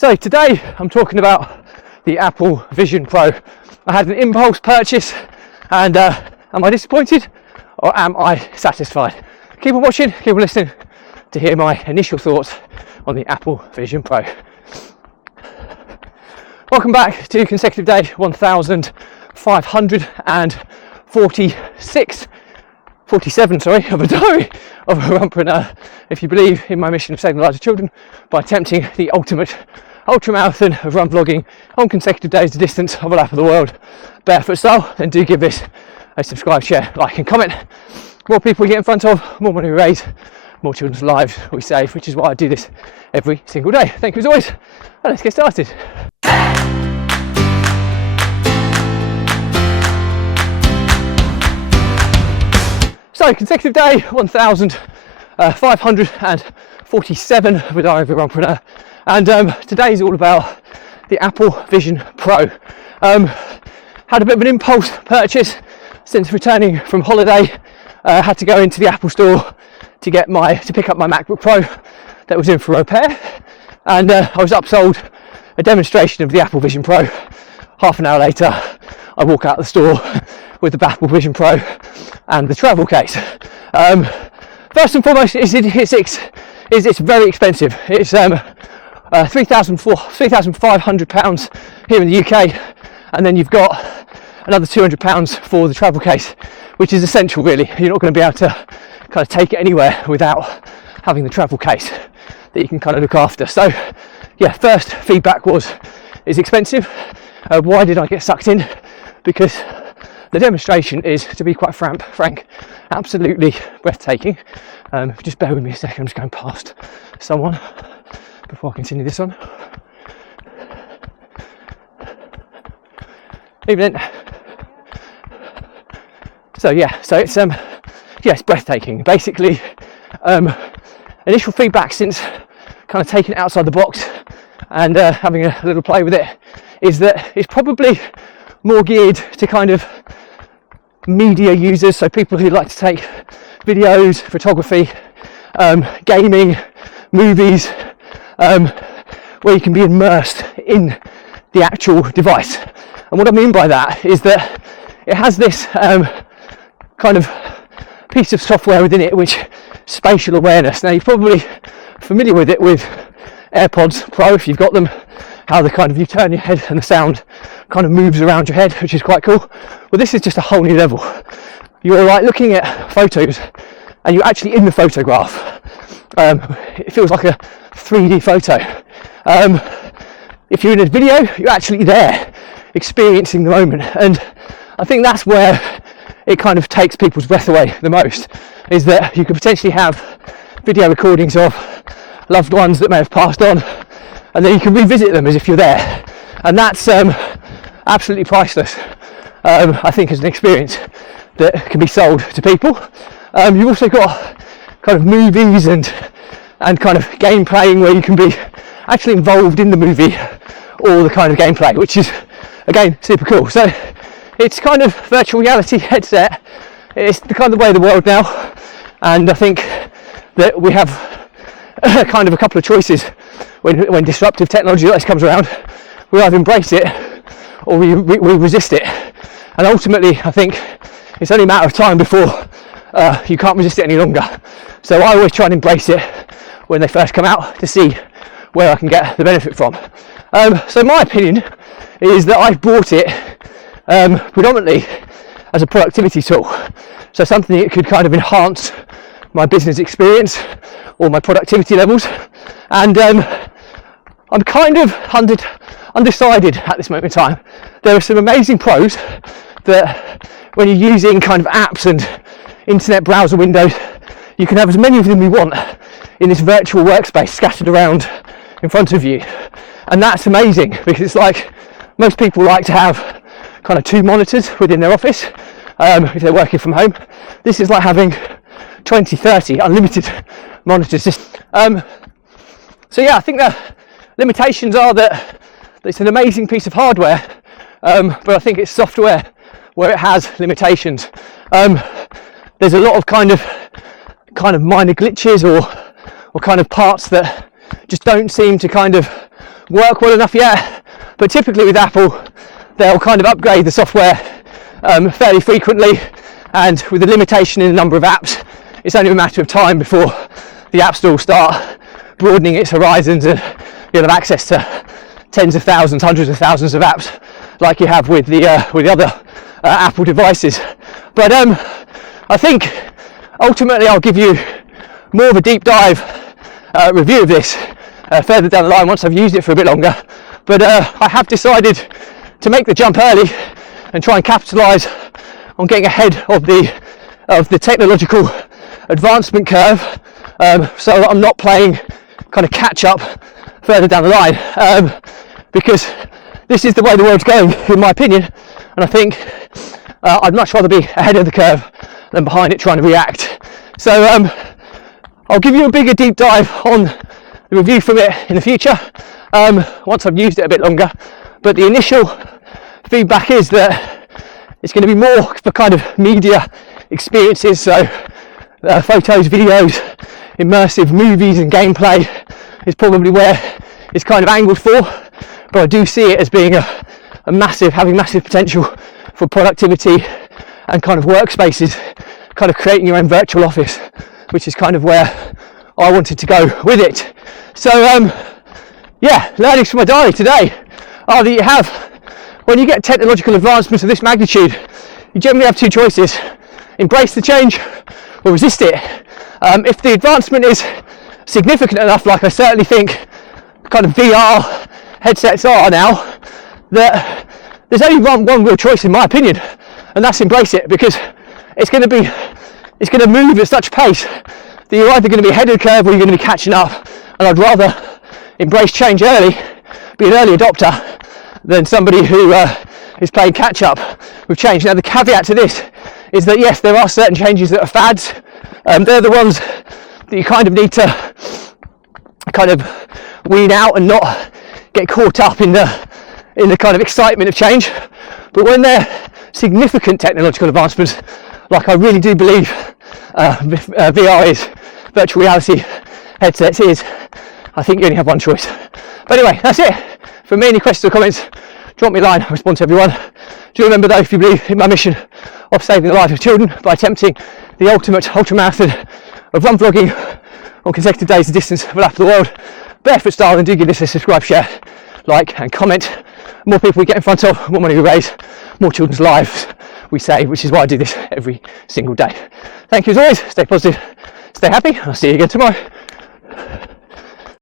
So today I'm talking about the Apple Vision Pro. I had an impulse purchase, and am I disappointed or am I satisfied? Keep on watching, keep on listening to hear my initial thoughts on the Apple Vision Pro. Welcome back to consecutive day 47 of a diary of a Runpreneur. If you believe in my mission of saving the lives of children by attempting the ultimate ultramarathon of run vlogging on consecutive days, the distance of a lap of the world, barefoot style, then do give this a subscribe, share, like and comment. More people we get in front of, more money we raise, more children's lives we save, which is why I do this every single day. Thank you as always, and let's get started. So, consecutive day 1547 of a diary of a Runpreneur, and today is all about the Apple Vision Pro. Had a bit of an impulse purchase since returning from holiday. Had to go into the Apple store to pick up my MacBook Pro that was in for repair, and I was upsold a demonstration of the Apple Vision Pro. Half an hour later, I walk out the store with the Apple Vision Pro and the travel case. First and foremost, it's very expensive. It's £3,500 here in the UK, and then you've got another £200 for the travel case, which is essential really. You're not going to be able to kind of take it anywhere without having the travel case that you can kind of look after. So yeah, first feedback was it's expensive. Why did I get sucked in? Because the demonstration is, to be quite frank, absolutely breathtaking. Just bear with me a second, I'm just going past someone before I continue this on. Evening. So it's breathtaking. Basically, initial feedback since kind of taking it outside the box and having a little play with it is that it's probably more geared to kind of media users, so people who like to take videos, photography, gaming, movies, where you can be immersed in the actual device. And what I mean by that is that it has this kind of piece of software within it, which spatial awareness. Now you're probably familiar with it with AirPods Pro if you've got them, how the kind of you turn your head and the sound kind of moves around your head, which is quite cool. Well, this is just a whole new level. You're like looking at photos and you're actually in the photograph. It feels like a 3D photo. If you're in a video, you're actually there experiencing the moment, and I think that's where it kind of takes people's breath away the most, is that you could potentially have video recordings of loved ones that may have passed on, and then you can revisit them as if you're there, and that's absolutely priceless. I think as an experience that can be sold to people. You've also got kind of movies and kind of game playing where you can be actually involved in the movie or the kind of gameplay, which is again super cool. So it's kind of virtual reality headset. It's the kind of way of the world now, and I think that we have kind of a couple of choices when disruptive technology like this comes around. We either embrace it or we resist it, and ultimately I think it's only a matter of time before you can't resist it any longer. So I always try and embrace it when they first come out to see where I can get the benefit from. So my opinion is that I've bought it predominantly as a productivity tool, so something that could kind of enhance my business experience or my productivity levels, and I'm kind of undecided at this moment in time. There are some amazing pros that when you're using kind of apps and internet browser windows, you can have as many of them you want in this virtual workspace scattered around in front of you, and that's amazing because it's like most people like to have kind of 2 monitors within their office if they're working from home. This is like having 20, 30 unlimited monitors. So yeah, I think the limitations are that it's an amazing piece of hardware, but I think it's software where it has limitations. There's a lot of kind of minor glitches or kind of parts that just don't seem to kind of work well enough yet, but typically with Apple, they'll kind of upgrade the software fairly frequently, and with the limitation in the number of apps, it's only a matter of time before the App Store will start broadening its horizons and you'll have access to tens of thousands, hundreds of thousands of apps like you have with the other Apple devices. But I think ultimately I'll give you more of a deep dive review of this further down the line once I've used it for a bit longer. But I have decided to make the jump early and try and capitalise on getting ahead of the technological advancement curve, so that I'm not playing kind of catch up further down the line, because this is the way the world's going, in my opinion, and I think I'd much rather be ahead of the curve than behind it trying to react. So I'll give you a bigger deep dive on the review from it in the future, once I've used it a bit longer, but the initial feedback is that it's going to be more for kind of media experiences, so photos, videos, immersive movies and gameplay is probably where it's kind of angled for, but I do see it as being having massive potential for productivity and kind of workspaces, kind of creating your own virtual office, which is kind of where I wanted to go with it. So yeah, learnings from my diary today are that you have, when you get technological advancements of this magnitude, you generally have two choices: embrace the change or resist it. If the advancement is significant enough, like I certainly think kind of VR headsets are now, that there's only one real choice in my opinion, and that's embrace it, because it's going to move at such pace that you're either going to be ahead of the curve or you're going to be catching up, and I'd rather embrace change early, be an early adopter, than somebody who is playing catch up with change. Now the caveat to this is that yes, there are certain changes that are fads. They're the ones that you kind of need to kind of weed out and not get caught up in the kind of excitement of change. But when they're significant technological advancements, like I really do believe VR is, virtual reality headsets is, I think you only have one choice. But anyway, that's it from me. Any questions or comments, drop me a line, I'll respond to everyone. Do remember though, if you believe in my mission of saving the lives of children by attempting the ultimate ultramarathon of run vlogging on consecutive days, the distance of half the world, barefoot style, then do give this a subscribe, share, like and comment. The more people we get in front of, the more money we raise, more children's lives we save, which is why I do this every single day. Thank you as always, stay positive, stay happy, and I'll see you again tomorrow.